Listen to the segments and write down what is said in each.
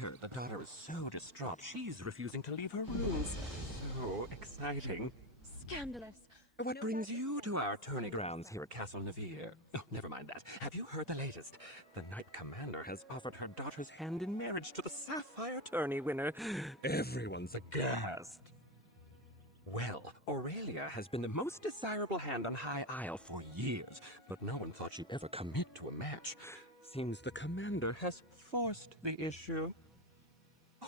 her. The daughter is so distraught, she's refusing to leave her rooms. So exciting. Scandalous. What brings you to our tourney grounds here at Castle Navier? Oh, never mind that. Have you heard the latest? The Knight Commander has offered her daughter's hand in marriage to the Sapphire tourney winner. Everyone's aghast. Well, Aurelia has been the most desirable hand on High Isle for years, but no one thought she'd ever commit to a match. Seems the Commander has forced the issue.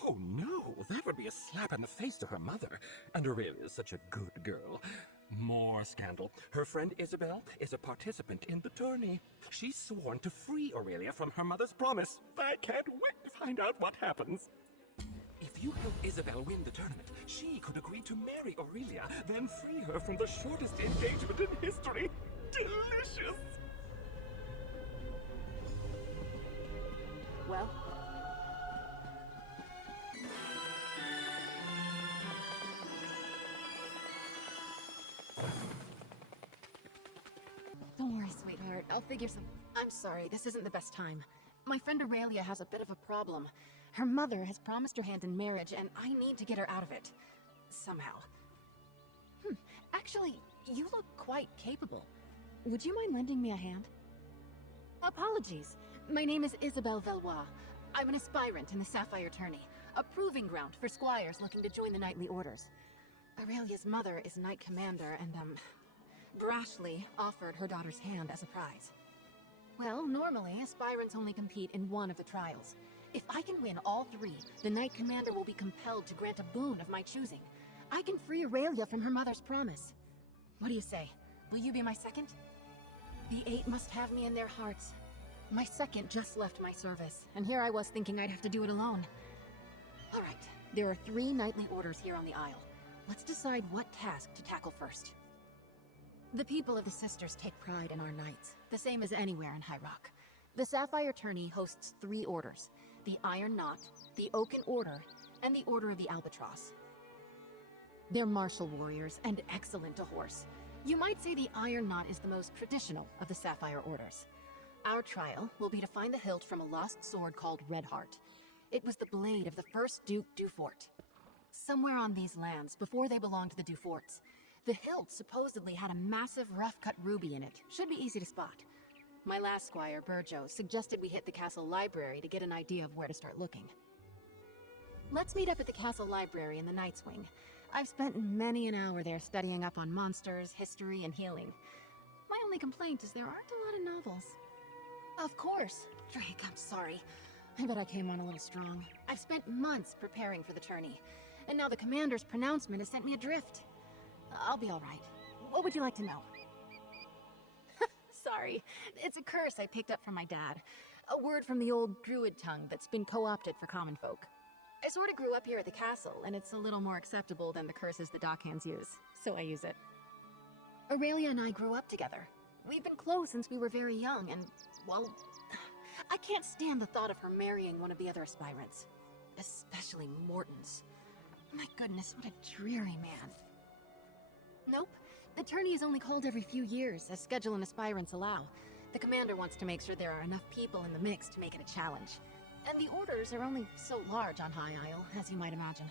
Oh no, that would be a slap in the face to her mother. And Aurelia is such a good girl. More scandal. Her friend Isabel is a participant in the tourney. She's sworn to free Aurelia from her mother's promise. I can't wait to find out what happens. If you help Isabel win the tournament, she could agree to marry Aurelia, then free her from the shortest engagement in history. Delicious! Well? Don't worry, sweetheart. I'll figure some... I'm sorry, this isn't the best time. My friend Aurelia has a bit of a problem. Her mother has promised her hand in marriage, and I need to get her out of it. Somehow. Actually, you look quite capable. Would you mind lending me a hand? Apologies. My name is Isabelle Valois. I'm an aspirant in the Sapphire tourney, a proving ground for squires looking to join the knightly orders. Aurelia's mother is Knight Commander and, brashly offered her daughter's hand as a prize. Well, normally, aspirants only compete in one of the trials. If I can win all three, the Knight Commander will be compelled to grant a boon of my choosing. I can free Aurelia from her mother's promise. What do you say? Will you be my second? The 8 must have me in their hearts. My second just left my service, and here I was thinking I'd have to do it alone. All right, there are 3 knightly orders here on the Isle. Let's decide what task to tackle first. The people of the Sisters take pride in our knights, the same as anywhere in High Rock. The Sapphire tourney hosts 3 orders: the Iron Knot, the Oaken Order, and the Order of the Albatross. They're martial warriors and excellent to horse. You might say the Iron Knot is the most traditional of the Sapphire orders. Our trial will be to find the hilt from a lost sword called Redheart. It was the blade of the first Duke Dufort. Somewhere on these lands, before they belonged to the Duforts, the hilt supposedly had a massive rough-cut ruby in it. Should be easy to spot. My last squire, Burjo, suggested we hit the castle library to get an idea of where to start looking. Let's meet up at the castle library in the Knight's Wing. I've spent many an hour there studying up on monsters, history, and healing. My only complaint is there aren't a lot of novels. Of course. Drake, I'm sorry. I bet I came on a little strong. I've spent months preparing for the tourney, and now the commander's pronouncement has sent me adrift. I'll be all right. What would you like to know? Sorry, it's a curse I picked up from my dad. A word from the old druid tongue that's been co-opted for common folk. I sort of grew up here at the castle, and it's a little more acceptable than the curses the dockhands use, so I use it. Aurelia and I grew up together. We've been close since we were very young, and, well, I can't stand the thought of her marrying one of the other aspirants. Especially Morton's. My goodness, what a dreary man. Nope. The tourney is only called every few years, as schedule and aspirants allow. The commander wants to make sure there are enough people in the mix to make it a challenge. And the orders are only so large on High Isle, as you might imagine.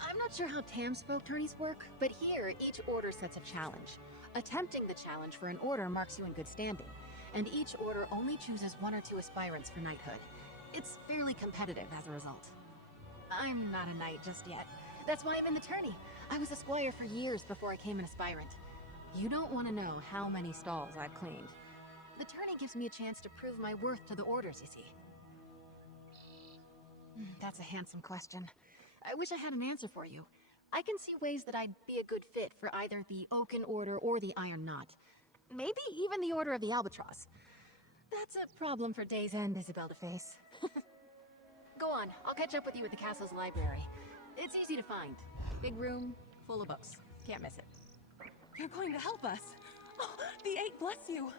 I'm not sure how Tamsfolk tourneys work, but here, each order sets a challenge. Attempting the challenge for an order marks you in good standing, and each order only chooses 1 or 2 aspirants for knighthood. It's fairly competitive as a result. I'm not a knight just yet. That's why I'm in the tourney. I was a squire for years before I came an aspirant. You don't want to know how many stalls I've cleaned. The tourney gives me a chance to prove my worth to the orders, you see. That's a handsome question. I wish I had an answer for you. I can see ways that I'd be a good fit for either the Oaken Order or the Iron Knot. Maybe even the Order of the Albatross. That's a problem for Day's End, Isabel, to face. Go on, I'll catch up with you at the castle's library. It's easy to find. Big room, full of books. Can't miss it. You're going to help us. Oh, the 8 bless you.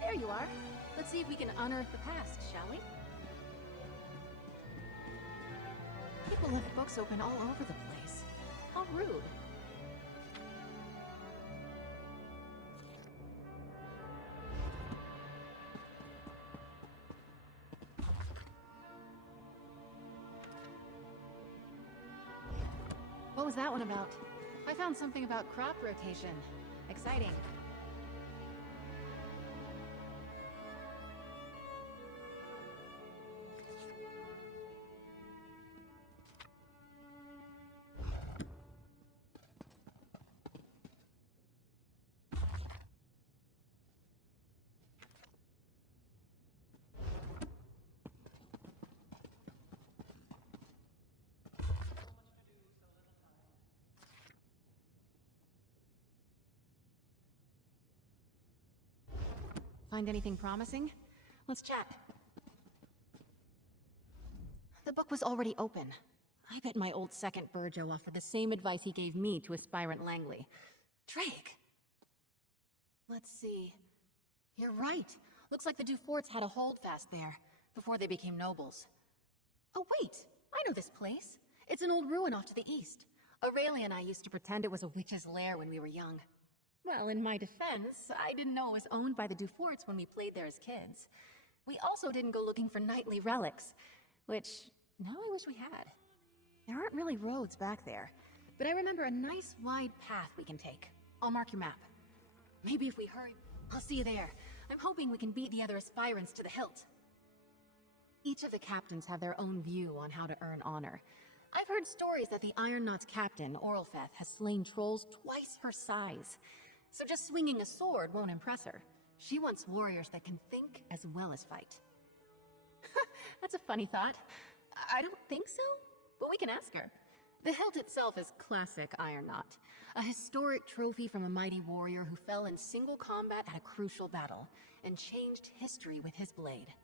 There you are. Let's see if we can unearth the past, shall we? People left books open all over the place. How rude. What was that one about? I found something about crop rotation. Exciting. Find anything promising? Let's chat. The book was already open. I bet my old second Burjo offered the same advice he gave me to aspirant Langley. Drake! Let's see. You're right. Looks like the Duforts had a holdfast there, before they became nobles. Oh wait! I know this place. It's an old ruin off to the east. Aurelia and I used to pretend it was a witch's lair when we were young. Well, in my defense, I didn't know it was owned by the Duforts when we played there as kids. We also didn't go looking for knightly relics, which now I wish we had. There aren't really roads back there, but I remember a nice wide path we can take. I'll mark your map. Maybe if we hurry, I'll see you there. I'm hoping we can beat the other aspirants to the hilt. Each of the captains have their own view on how to earn honor. I've heard stories that the Iron Knot's captain, Oralfeth, has slain trolls twice her size. So just swinging a sword won't impress her. She wants warriors that can think as well as fight. That's a funny thought. I don't think so, but we can ask her. The hilt itself is classic Iron Knot, a historic trophy from a mighty warrior who fell in single combat at a crucial battle and changed history with his blade.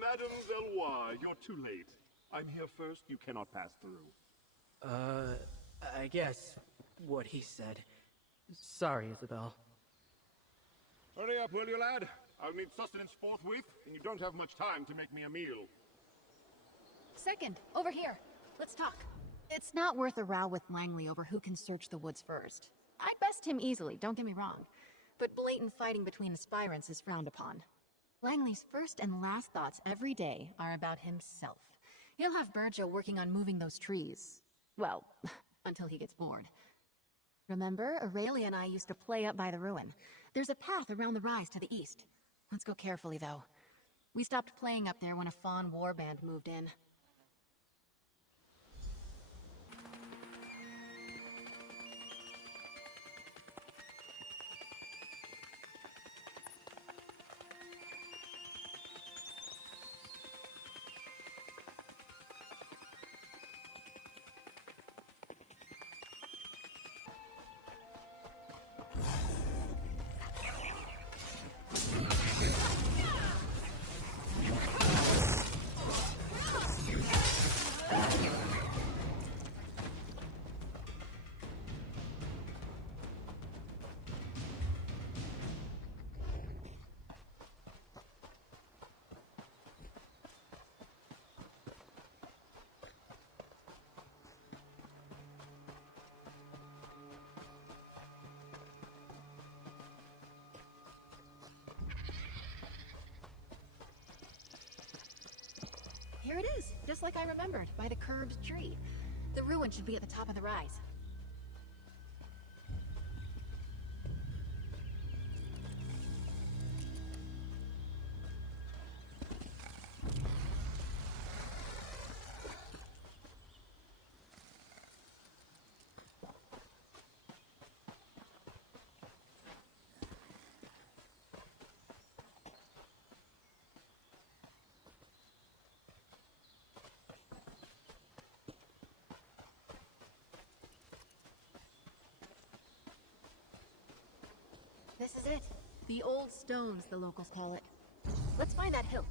Madame Zelois, you're too late. I'm here first, you cannot pass through. I guess what he said. Sorry, Isabel. Hurry up, will you, lad? I'll need sustenance forthwith, and you don't have much time to make me a meal. Second, over here. Let's talk. It's not worth a row with Langley over who can search the woods first. I'd best him easily, don't get me wrong. But blatant fighting between aspirants is frowned upon. Langley's first and last thoughts every day are about himself. He'll have Burjo working on moving those trees. Well, until he gets bored. Remember, Aurelia and I used to play up by the ruin. There's a path around the rise to the east. Let's go carefully, though. We stopped playing up there when a Fawn warband moved in. Here it is, just like I remembered, by the curved tree. The ruin should be at the top of the rise. This is it. The old stones, the locals call it. Let's find that hilt.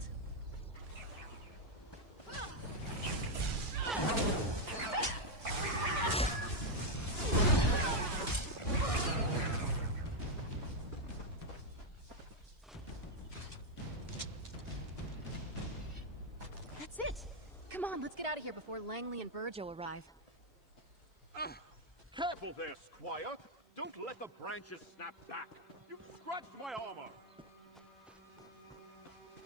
That's it! Come on, let's get out of here before Langley and Burjo arrive. Careful there, Squire! Don't let the branches snap back! You scratched my armor!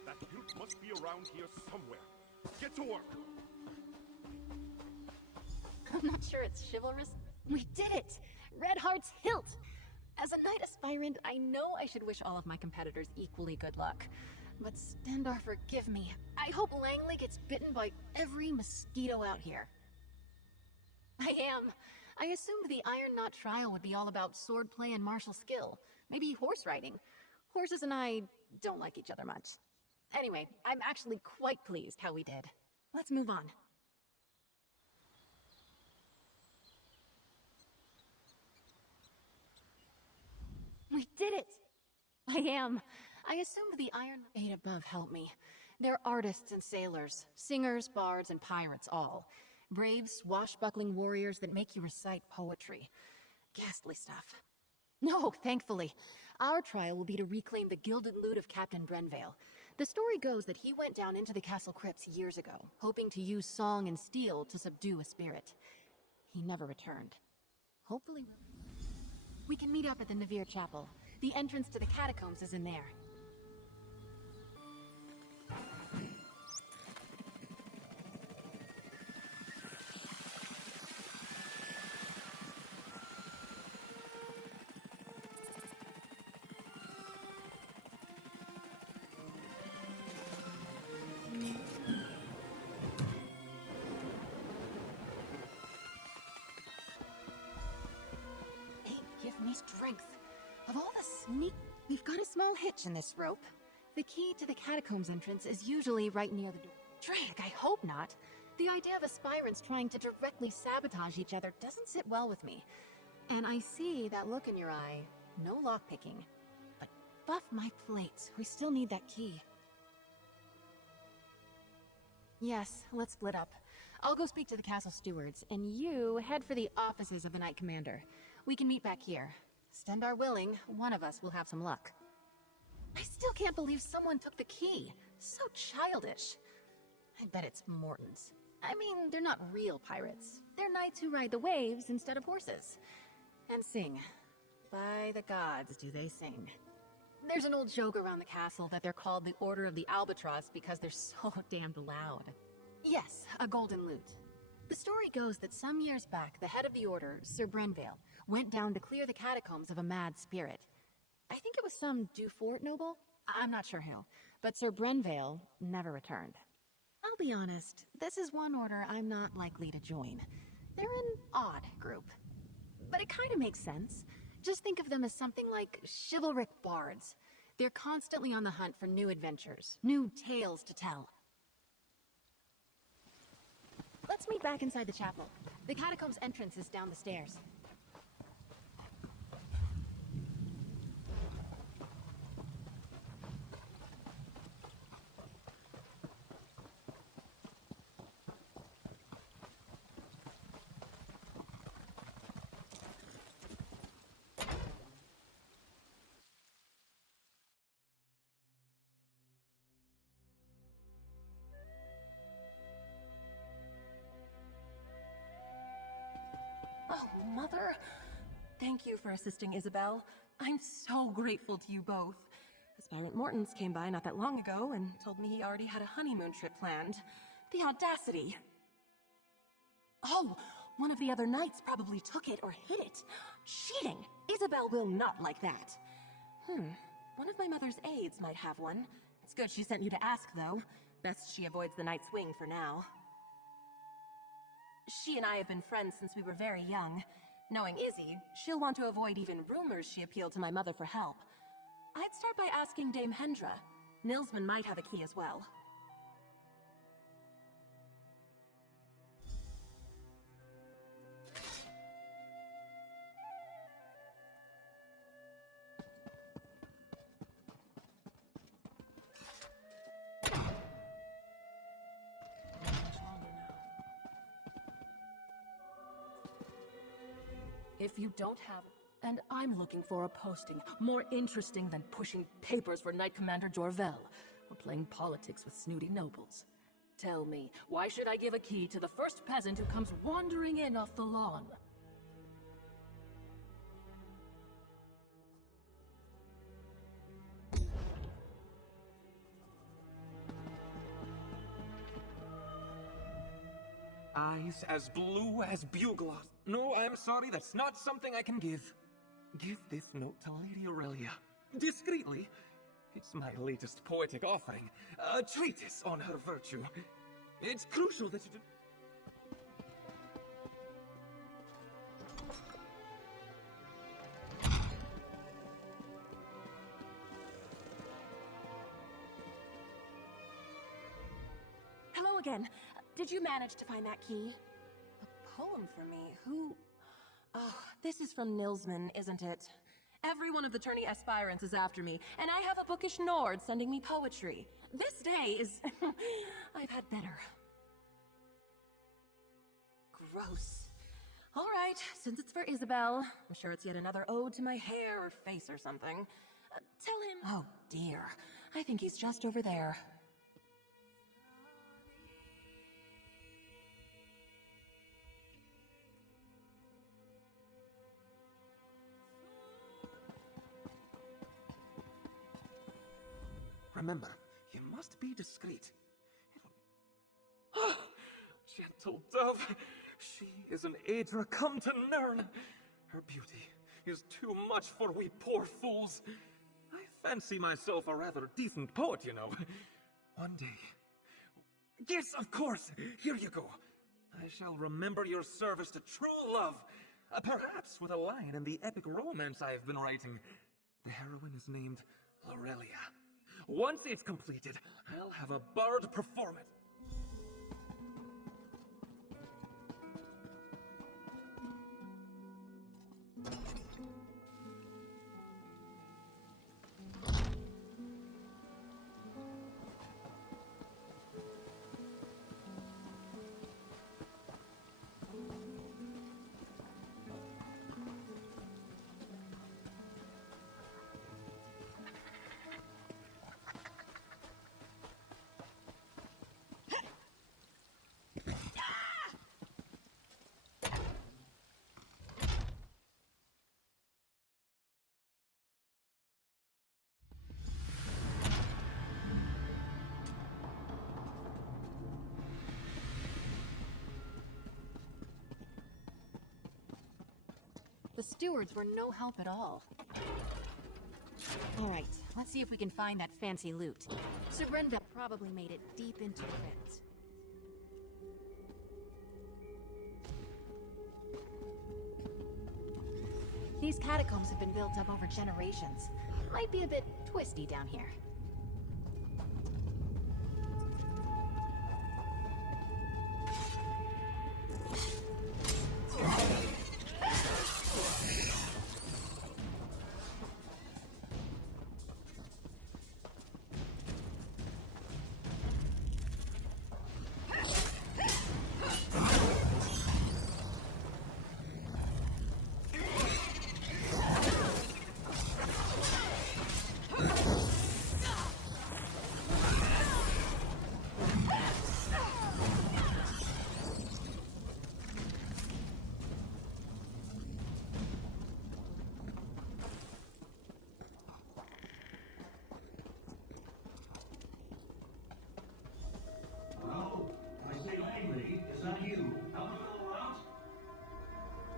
That hilt must be around here somewhere. Get to work! I'm not sure it's chivalrous. We did it! Redheart's hilt! As a knight aspirant, I know I should wish all of my competitors equally good luck. But Stendar, forgive me. I hope Langley gets bitten by every mosquito out here. I am. I assumed the Iron Knot trial would be all about swordplay and martial skill. Maybe horse riding. Horses and I don't like each other much. Anyway, I'm actually quite pleased how we did. Let's move on. We did it! I am. I assumed the Iron Eight above helped me. They're artists and sailors, singers, bards, and pirates all. Brave, swashbuckling warriors that make you recite poetry. Ghastly stuff. No, thankfully. Our trial will be to reclaim the gilded loot of Captain Brenvale. The story goes that he went down into the castle crypts years ago, hoping to use song and steel to subdue a spirit. He never returned. Hopefully, we can meet up at the Navir Chapel. The entrance to the catacombs is in there. Give me strength. Of all the sneak... We've got a small hitch in this rope. The key to the catacombs entrance is usually right near the door. Drag, I hope not. The idea of aspirants trying to directly sabotage each other doesn't sit well with me. And I see that look in your eye. No lockpicking. But buff my plates. We still need that key. Yes, let's split up. I'll go speak to the castle stewards, and you head for the offices of the Knight Commander. We can meet back here. Stendar willing, one of us will have some luck. I still can't believe someone took the key. So childish. I bet it's Morton's. I mean, they're not real pirates. They're knights who ride the waves instead of horses. And sing. By the gods, do they sing. There's an old joke around the castle that they're called the Order of the Albatross because they're so damned loud. Yes, a golden lute. The story goes that some years back, the head of the order, Sir Brenvale, went down to clear the catacombs of a mad spirit. I think it was some Dufort noble? I'm not sure who, but Sir Brenvale never returned. I'll be honest, this is one order I'm not likely to join. They're an odd group. But it kind of makes sense. Just think of them as something like chivalric bards. They're constantly on the hunt for new adventures, new tales to tell. Let's meet back inside the chapel. The catacombs entrance is down the stairs. Oh, Mother. Thank you for assisting Isabel. I'm so grateful to you both. Aspirant Mortons came by not that long ago and told me he already had a honeymoon trip planned. The audacity! Oh, one of the other knights probably took it or hid it. Cheating! Isabel will not like that. One of my mother's aides might have one. It's good she sent you to ask, though. Best she avoids the Knight's Wing for now. She and I have been friends since we were very young. Knowing Izzy, she'll want to avoid even rumors she appealed to my mother for help. I'd start by asking Dame Hendra. Nilsman might have a key as well. If you don't have... And I'm looking for a posting more interesting than pushing papers for Knight Commander Jorvel, or playing politics with snooty nobles. Tell me, why should I give a key to the first peasant who comes wandering in off the lawn? Eyes as blue as bugloss. No, I'm sorry, that's not something I can give. Give this note to Lady Aurelia. Discreetly. It's my latest poetic offering. A treatise on her virtue. It's crucial that you do... Hello again. Did you manage to find that key? A poem for me? Who? Oh, this is from Nilsman, isn't it? Every one of the tourney aspirants is after me, and I have a bookish Nord sending me poetry. This day is... I've had better. Gross. All right, since it's for Isabel, I'm sure it's yet another ode to my hair or face or something. Tell him... Oh, dear. I think he's just over there. Remember, you must be discreet. Ah, gentle dove, she is an Aedra come to Nirn. Her beauty is too much for we poor fools. I fancy myself a rather decent poet, you know. One day... Yes, of course! Here you go. I shall remember your service to true love. Perhaps with a line in the epic romance I have been writing. The heroine is named Aurelia. Once it's completed, I'll have a bard perform it. The stewards were no help at all. Alright, let's see if we can find that fancy loot. Sir Brenda probably made it deep into the crypt. These catacombs have been built up over generations. Might be a bit twisty down here.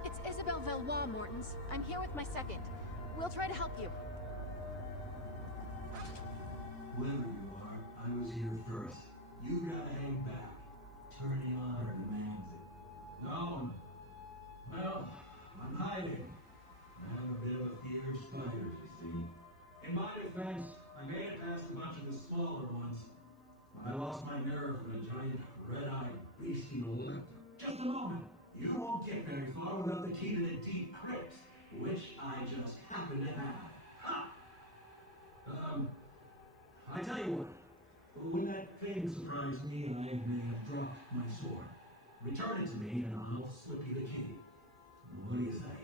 It's Isabel Valois, Mortons. I'm here with my second. We'll try to help you. Whoever you are, I was here first. You gotta hang back. Attorney Honor demands it. No. Well, I'm hiding. I'm a bit of a feared spider, you see. In my defense, I made it past a bunch of the smaller ones. When I lost my nerve from a giant, red-eyed beast in the lip. Just a moment. You won't get very far without the key to the deep crypt, which I just happen to have. Ha! I tell you what. When that thing surprised me, I may have dropped my sword. Return it to me, and I'll slip you the key. What do you say?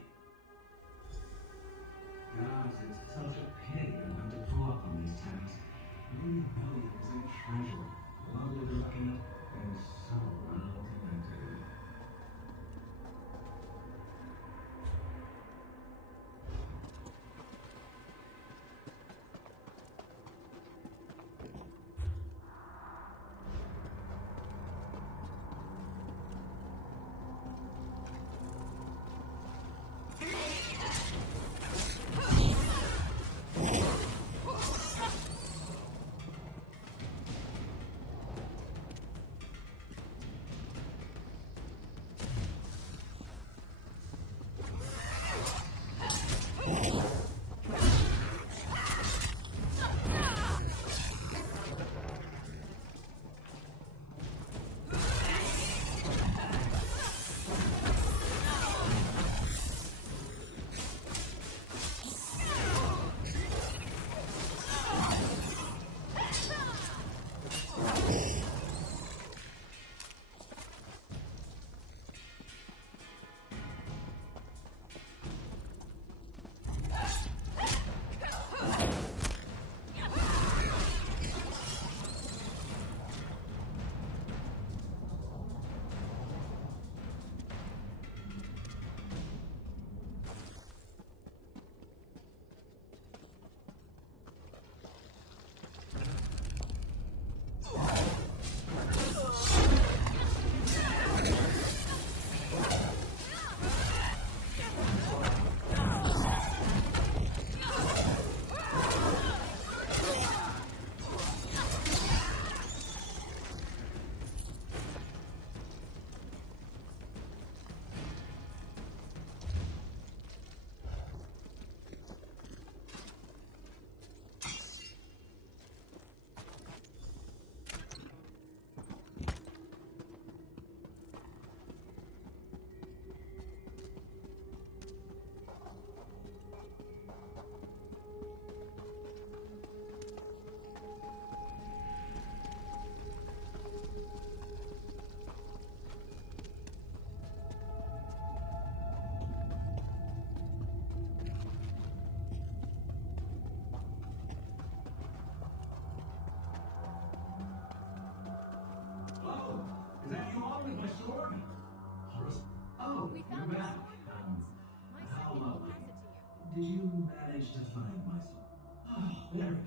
Did you manage to find my soul? Oh, very good.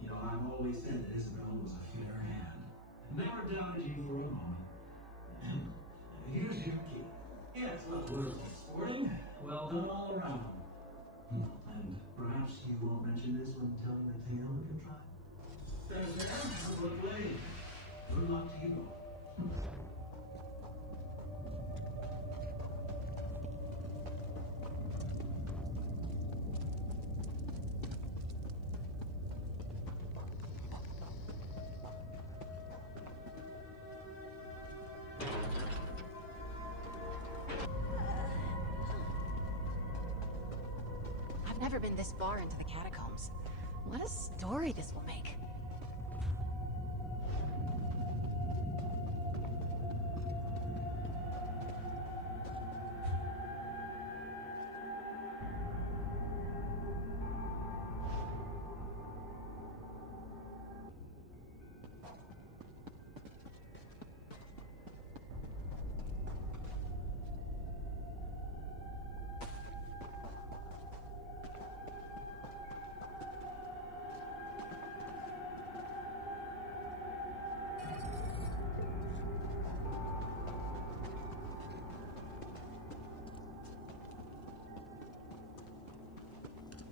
You know, I've always said that Isabel was a fair hand. Never doubted you for a moment. And here's your key. Yes, well, words are sporting. Well done all around. And perhaps you won't mention this when telling the tale of your tribe. There's the book lady. Good luck to you. I've never been this far into the catacombs. What a story this will make.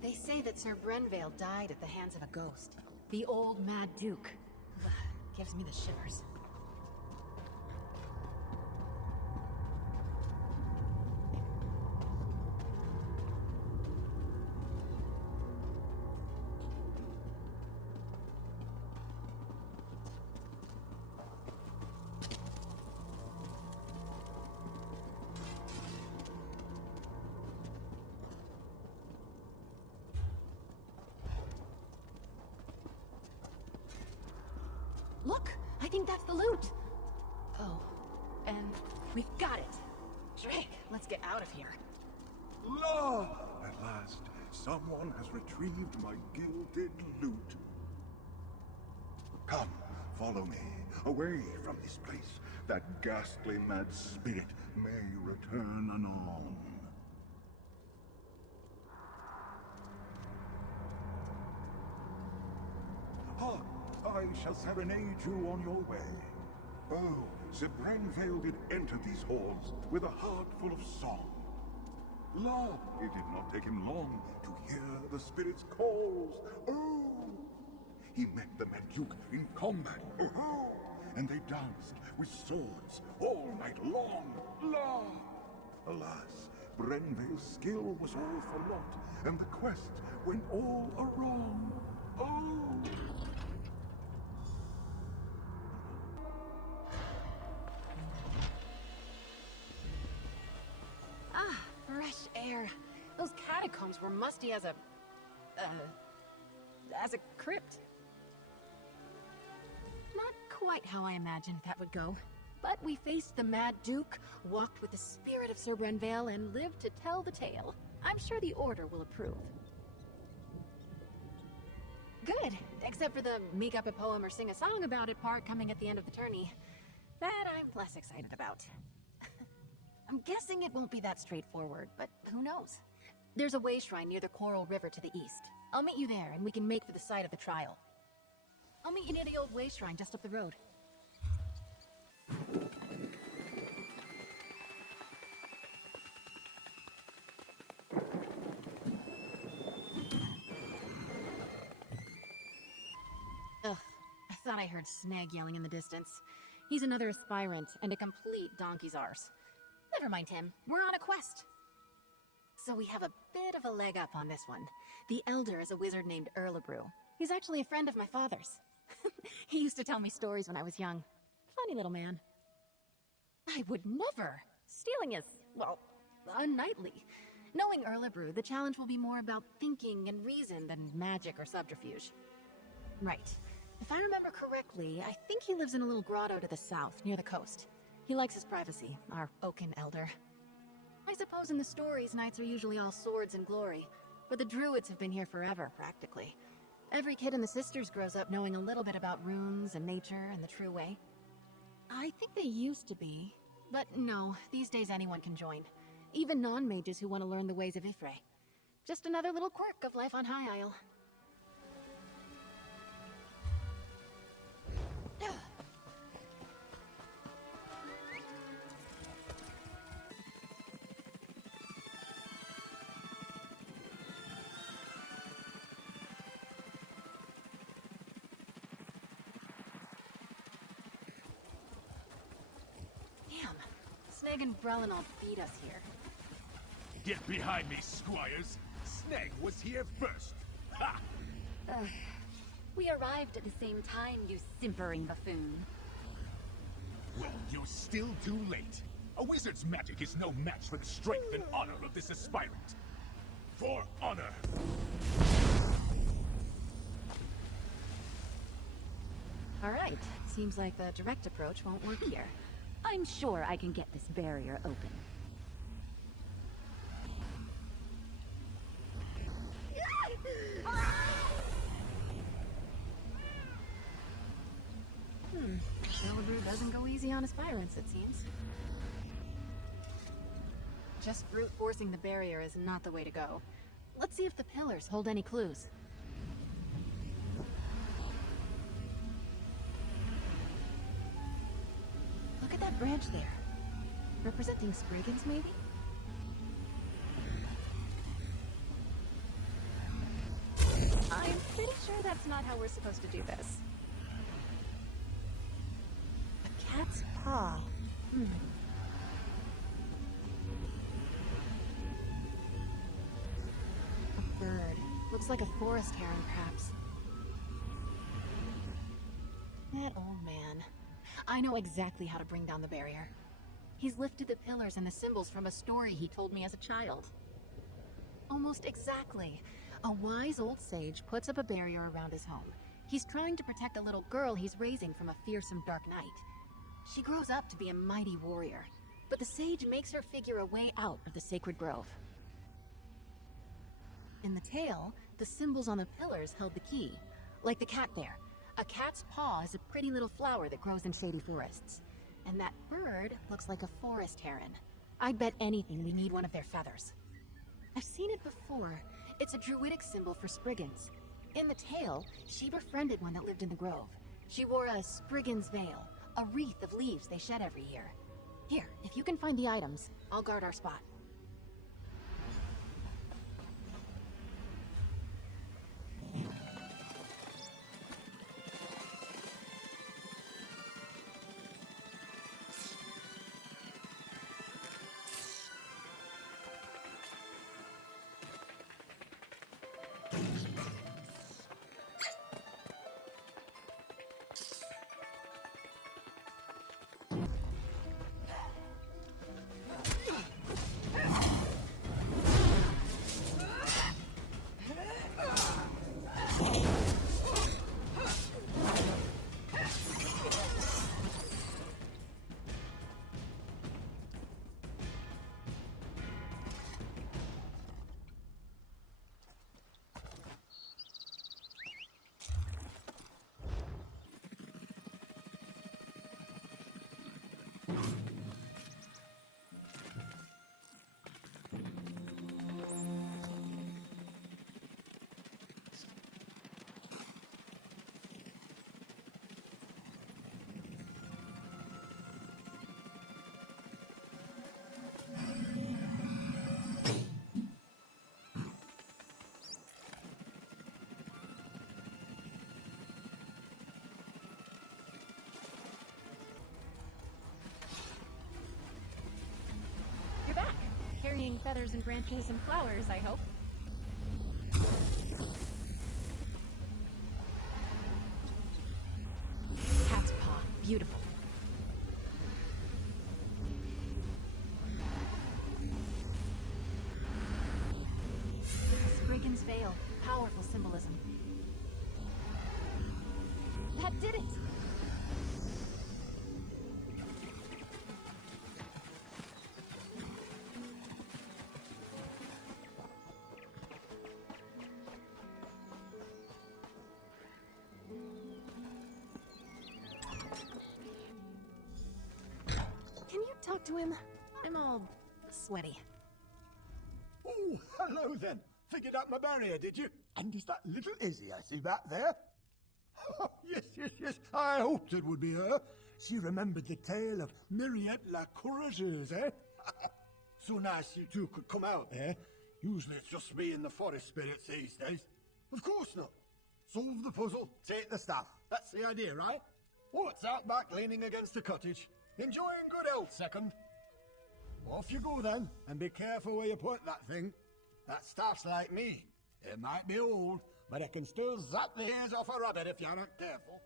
They say that Sir Brenvale died at the hands of a ghost. The old Mad Duke. Ugh, gives me the shivers. Look! I think that's the loot! Oh, and we've got it! Drake, let's get out of here. La! At last, someone has retrieved my gilded loot. Come, follow me, away from this place. That ghastly mad spirit may return anon. Ah, I shall serenade you on your way. Oh, Sir Brenvale did enter these halls with a heart full of song. La, it did not take him long to hear the spirit's calls. Oh, he met the Mad Duke in combat. Oh, and they danced with swords all night long. La, alas, Brenvale's skill was all for naught, and the quest went all awrong. Oh. Ah, fresh air. Those catacombs were musty as a crypt. Not quite how I imagined that would go. But we faced the Mad Duke, walked with the spirit of Sir Brenvale, and lived to tell the tale. I'm sure the Order will approve. Good, except for the make up a poem or sing a song about it part coming at the end of the tourney. That I'm less excited about. I'm guessing it won't be that straightforward, but who knows? There's a way shrine near the Coral River to the east. I'll meet you there, and we can make for the site of the trial. I'll meet you near the old way shrine just up the road. Ugh, I thought I heard Snag yelling in the distance. He's another aspirant, and a complete donkey's arse. Never mind him, we're on a quest. So we have a bit of a leg up on this one. The Elder is a wizard named Erlebrew. He's actually a friend of my father's. He used to tell me stories when I was young. Funny little man. I would never! Stealing is, well, unknightly. Knowing Erlebrew, the challenge will be more about thinking and reason than magic or subterfuge. Right. If I remember correctly, I think he lives in a little grotto to the south, near the coast. He likes his privacy, our Oaken Elder. I suppose in the stories, knights are usually all swords and glory, but the druids have been here forever, practically. Every kid in the Sisters grows up knowing a little bit about runes and nature and the true way. I think they used to be, but no, these days anyone can join. Even non-mages who want to learn the ways of Ifre. Just another little quirk of life on High Isle. Damn. Sneg and Brelinall beat us here. Get behind me, squires! Sneg was here first! Ha! We arrived at the same time, you simpering buffoon. Well, you're still too late. A wizard's magic is no match for the strength and honor of this aspirant. For honor! Alright, seems like the direct approach won't work here. I'm sure I can get this barrier open. Celebroo doesn't go easy on aspirants, it seems. Just brute forcing the barrier is not the way to go. Let's see if the pillars hold any clues. Look at that branch there. Representing Spriggans, maybe? I'm pretty sure that's not how we're supposed to do this. A cat's paw. A bird. Looks like a forest heron, perhaps. That old man. I know exactly how to bring down the barrier. He's lifted the pillars and the symbols from a story he told me as a child. Almost exactly. A wise old sage puts up a barrier around his home. He's trying to protect a little girl he's raising from a fearsome dark knight. She grows up to be a mighty warrior, but the sage makes her figure a way out of the sacred grove. In the tale, the symbols on the pillars held the key, like the cat there. A cat's paw is a pretty little flower that grows in shady forests. And that bird looks like a forest heron. I'd bet anything we need one of their feathers. I've seen it before. It's a druidic symbol for Spriggans. In the tale, she befriended one that lived in the grove. She wore a Spriggan's veil, a wreath of leaves they shed every year. Here, if you can find the items, I'll guard our spot. You're back, carrying feathers and branches and flowers, I hope. Cat's paw, beautiful. Spriggan's veil, powerful symbolism. That did it! Can you talk to him? I'm all sweaty. Oh, hello then. Figured out my barrier, did you? And is that little Izzy I see back there? Oh, yes. I hoped it would be her. She remembered the tale of Myriette la Courageuse, eh? So nice you two could come out, eh? Usually it's just me and the forest spirits these days. Of course not. Solve the puzzle, take the staff. That's the idea, right? What's out back leaning against the cottage? Enjoying good health, second. Off you go then, and be careful where you put that thing. That staff's like me. It might be old, but it can still zap the ears off a rabbit if you aren't careful.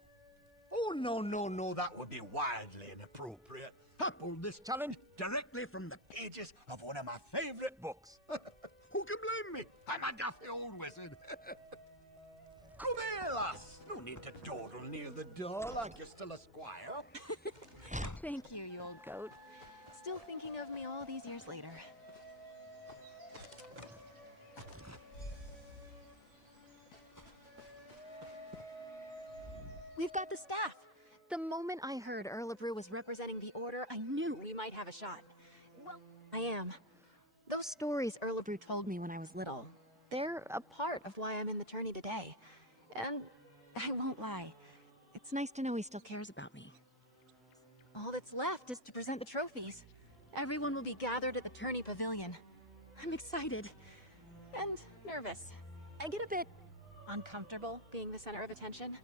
Oh, no, that would be wildly inappropriate. I pulled this challenge directly from the pages of one of my favorite books. Who can blame me? I'm a daffy old wizard. Come here, lass. No need to dawdle near the door like you're still a squire. Thank you, you old goat. Still thinking of me all these years later. We've got the staff! The moment I heard Erlebrew was representing the Order, I knew we might have a shot. Well, I am. Those stories Erlebrew told me when I was little, they're a part of why I'm in the tourney today. And I won't lie, it's nice to know he still cares about me. All that's left is to present the trophies. Everyone will be gathered at the tourney pavilion. I'm excited. And nervous. I get a bit uncomfortable being the center of attention.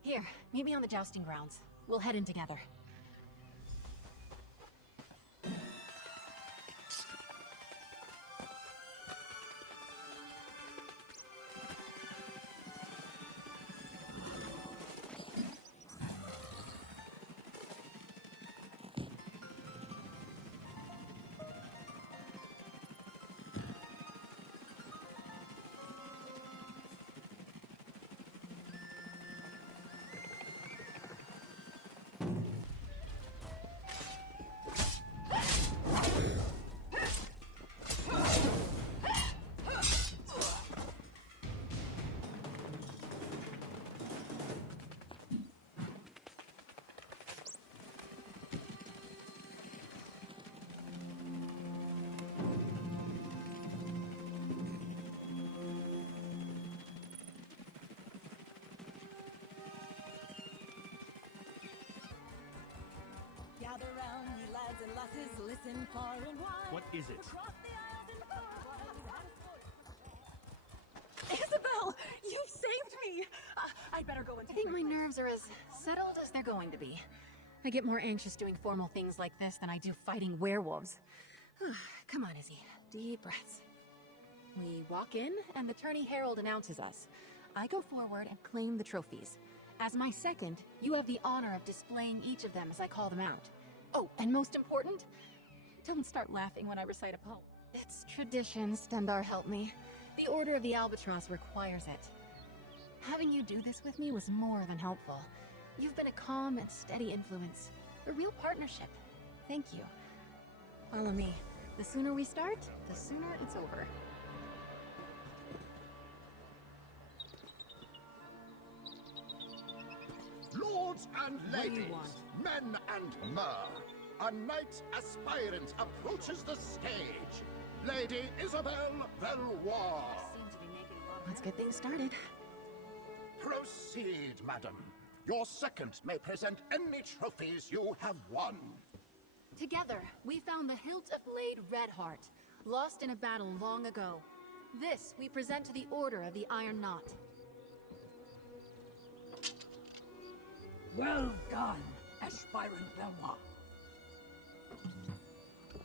Here, meet me on the jousting grounds. We'll head in together. Gather round, ye lads and lasses, listen far and wide. What is it? Across the isles and far. Isabel, you saved me! I'd better go and I think my nerves are as settled as they're going to be. I get more anxious doing formal things like this than I do fighting werewolves. Come on, Izzy. Deep breaths. We walk in, and the tourney herald announces us. I go forward and claim the trophies. As my second, you have the honor of displaying each of them as I call them out. Oh, and most important, don't start laughing when I recite a poem. It's tradition, Stendar help me. The Order of the Albatross requires it. Having you do this with me was more than helpful. You've been a calm and steady influence. A real partnership. Thank you. Follow me. The sooner we start, the sooner it's over. Lords and ladies, men and mer, a knight aspirant approaches the stage. Lady Isabel Valois. Let's get things started. Proceed, madam. Your second may present any trophies you have won. Together, we found the hilt of Blade Redheart, lost in a battle long ago. This we present to the Order of the Iron Knot. Well done, aspirant Valois.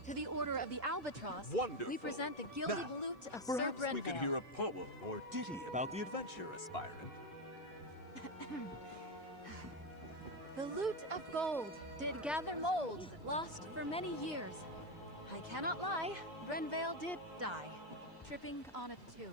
To the Order of the Albatross, Wonderful. we present the Gilded Now, Lute of Sir Perhaps we could Brenvale. hear a poem or ditty about the adventure, aspirant. The lute of gold did gather mold, lost for many years. I cannot lie, Brenvale did die, tripping on a tomb.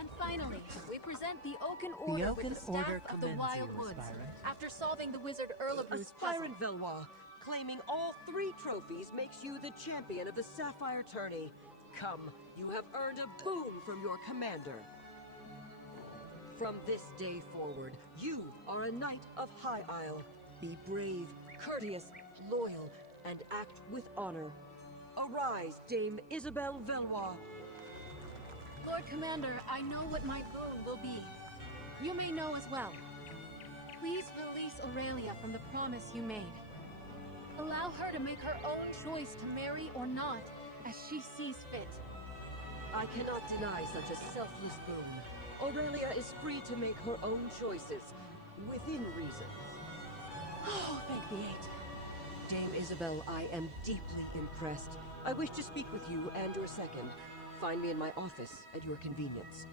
And finally, we present the Oaken Order Oaken with the staff Order of the commends Wild you, Woods, aspirant. after solving the wizard Erlebrew's puzzle. Aspirant Valois, claiming all 3 trophies makes you the champion of the Sapphire Tourney. Come, you have earned a boon from your commander. From this day forward, you are a knight of High Isle. Be brave, courteous, loyal, and act with honor. Arise, Dame Isabel Valois. Lord Commander, I know what my boon will be. You may know as well. Please release Aurelia from the promise you made. Allow her to make her own choice to marry or not, as she sees fit. I cannot deny such a selfless boon. Aurelia is free to make her own choices, within reason. Oh, thank the eight. Dame Isabel, I am deeply impressed. I wish to speak with you and your second. Find me in my office at your convenience.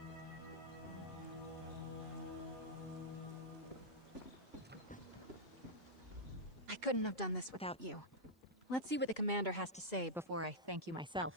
I couldn't have done this without you. Let's see what the commander has to say before I thank you myself.